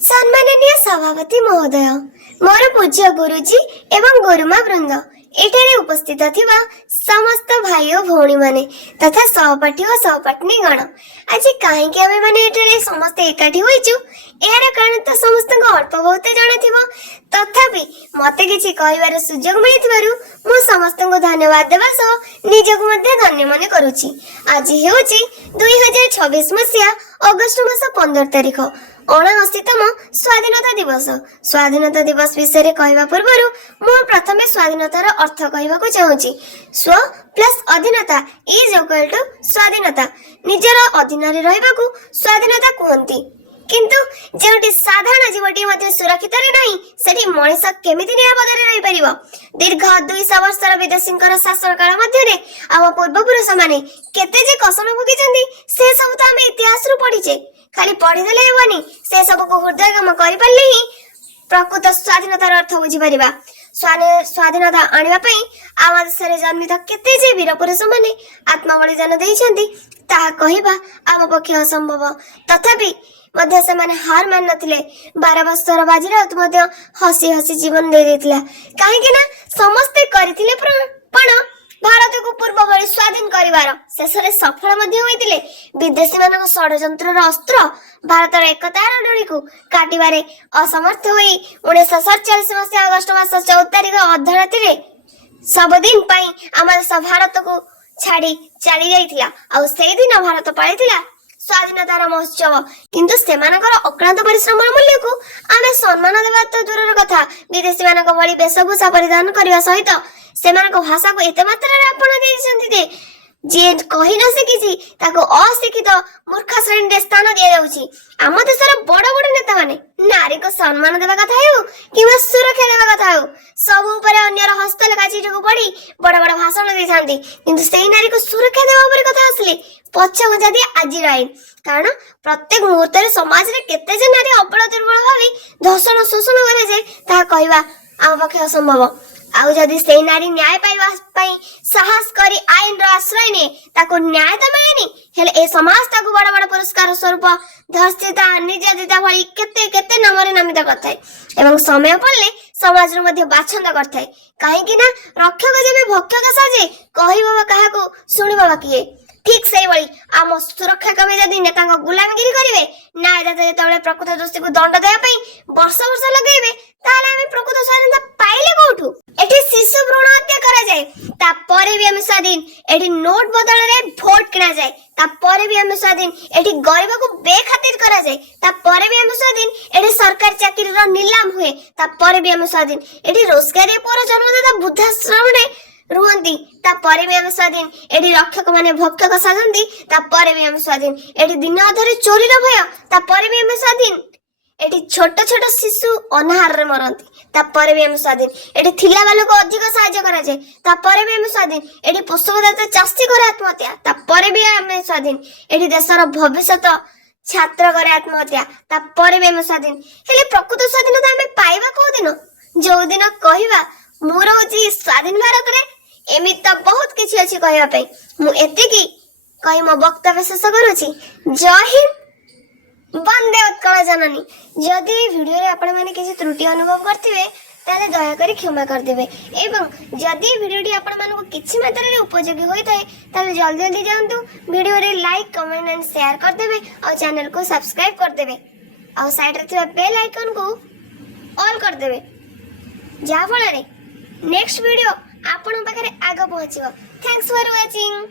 सम्माननीय सभापति महोदय, मोर पूज्य गुरुजी एवं गुरुमा वृंद, एठारे उपस्थित थिबा समस्त भाई और भौणी माने तथा सहपाठी और सहपाठिनी गण, आज कहीं आमे माने एठारे समस्त एकाठी होइछु यार कारण तो समस्त अल्प बहुत जाना तथापि मते किछि कहिबार सुजोग मिलिथिबारु मु समस्त को धन्यवाद देबा सह निजको मध्ये धन्य मने करूछि। आज हेउछि 2026 मसिया अगस्त मास 15 तारिख 79तम स्वाधीनता दिवस। स्वाधीनता दिवस विषय कहवा पूर्व मु प्रथमे स्वाधीनतार अर्थ कहवाक चाहूँगी। स्व प्लस अधीनता इज इक्वल टू स्वाधीनता। निजर अधीन रहिबाकू स्वाधीनता कहती, किंतु जेउटी साधारण जीवटी मध्ये सुरक्षित नहीं सेठी मनीष केमिति निरापद रही परिबो। दीर्घ 200 वर्षर विदेशींकर शासन काल मध्ये आम पूर्वपुरुष माने केते जे कसन भोगिचंदी से सब तो आमे इतिहास रु पढिचे। खाली पढ़ीदेले हेबनी, से सब को हृदयगम करि पारले ही प्रकृत स्वाधीनतार अर्थ बुझी परिबा। स्वाधीनता आनिबा पई आम देशरे जन्मित केते जे वीर पुरुष माने आत्मबलिदान देइछंती ताहा कहिबा आम पक्षे असंभव। तथापि मध्य से माने हार मान नथिले। 12 वर्षर बाजीराउत मध्य हसी हसी जीवन दे देथिला, काहे कि ना समस्ते करिथिले पण भारत को पूर्व भली स्वाधीन करिवार शेषरे सफल मध्ये होइतिले। विदेशी मानक षडयंत्रर अस्त्र भारतर एकतार डोरी को काटिबारे असमर्थ होई 1947 मसिया अगस्त मास 14 तारिख अर्धरात्रि रे सब दिन पई आम देश भारत को छाड़ी चली जाइथिला। आ सेई दिन भारत पालिथिला स्वाधीनतार महोत्सव। किंतु सेमानकर अक्लांत परिश्रम मूल्य को आमे सम्मान देबा तो दूरर कथा, विदेशी मानक भली वेशभूषा परिधान करबा सहित सेमानक भाषा को एते मात्रा रे आपण देइछन्ती जे जे कहि न सकिछि ताको अशिक्षित मूर्ख श्रेणी रे स्थान दिया जाउछि। आम देशर बड़ बड़ नेता माने नारी को सम्मान देबा कथा हेउ किबा सुरक्षा देबा कथा हेउ सब ऊपर अन्यर हस्तलेखा चिठी को पढ़ी बड़ बड़ भाषण देइछन्ती, किंतु सेही नारी को सुरक्षा देबा ऊपर कथा आसले पछ मजा दी आज राय। कारण प्रत्येक मुहूर्त रे समाज रे केते जे नारी अबଳ दुर्बल भावी धर्षण शोषण करे जे ता कहवा आम पक्षे असंभव। आउ जदि से नारी न्याय पाइबा पई साहस करी आईन रो आश्रय ने ताको न्याय त मिलेनी, हेले ए समाज ताको बड़ बड़ पुरस्कार स्वरूप धर्षिता निर्यातिता भली केते केते नामरे नामित करथाय एवं समय पड़ले समाज रो मध्ये बाछंद करथाय। काहे कि ना रक्षक जेबे भक्षक साजे कहिबा काहाको सुनिबा किए। ठीक से बड़ी आम सुरक्षा कमे जदि नेता गुलामगिरी करिवे न्यायदाता जेतबेले प्रकृत दोषी को दंड देया पई वर्ष वर्ष लगेबे ताले आमे प्रकृत स्वाधीनता पाइले कोठू। एठी शिशु भ्रूण हत्या करा जाय ता परे भी आमे स्वाधीन। एठी नोट बदल रे वोट किना जाय ता परे भी आमे स्वाधीन। एठी गरीब को बेखातिर करा जाय ता परे भी आमे स्वाधीन। एठी सरकारी चाकरी रो नीलाम हुए ता परे भी आमे स्वाधीन। एठी रोजगारी पर जन्मदाता वृद्धाश्रम रे रुहंती ता परे भी आमे स्वाधीन। एठी रक्षक माने भक्षक साजंती ता परे भी आमे स्वाधीन। एठी दिन अधरे चोरी रो भय ता परे भी आमे स्वाधीन। एठी छोट छोट शिशु अनाहार रे मरंती ता परे भी आमे स्वाधीन। एठी थिला बालो को अधिक सहायता करा जाय ता परे भी आमे स्वाधीन। एठी पशुवधाता चाषी करे आत्महत्या ता परे भी आमे स्वाधीन। एठी देशर भविष्यत छात्र करे आत्महत्या ता परे भी आमे स्वाधीन। हेले प्रकृत स्वाधीनता आमे पाइबा को दिन जो दिन कहिबा मु रहउची स्वाधीन भारत रे एमित तो बहुत किछि अछि कहया पे मु एतिकी कहि मो वक्तव्य शेष करूछि। जय हिंद, वंदे उत्कल जननी। जदि वीडियो रे आपण माने किछि त्रुटि अनुभव करथिबे ताले दया करी क्षमा कर देबे एवं जदि वीडियोटी आपण मानको किछि मात्रा रे उपयोगी होई थाए ताले जल्दी जल्दी जानतु वीडियो रे लाइक कमेंट एंड शेयर कर देबे और चैनल को सब्सक्राइब कर देबे और साइड रे थिबा बेल आइकन को ऑल कर देबे जा फल रे नेक्स्ट वीडियो आपण पाखरे आगे पहुंचबो। Thanks for watching.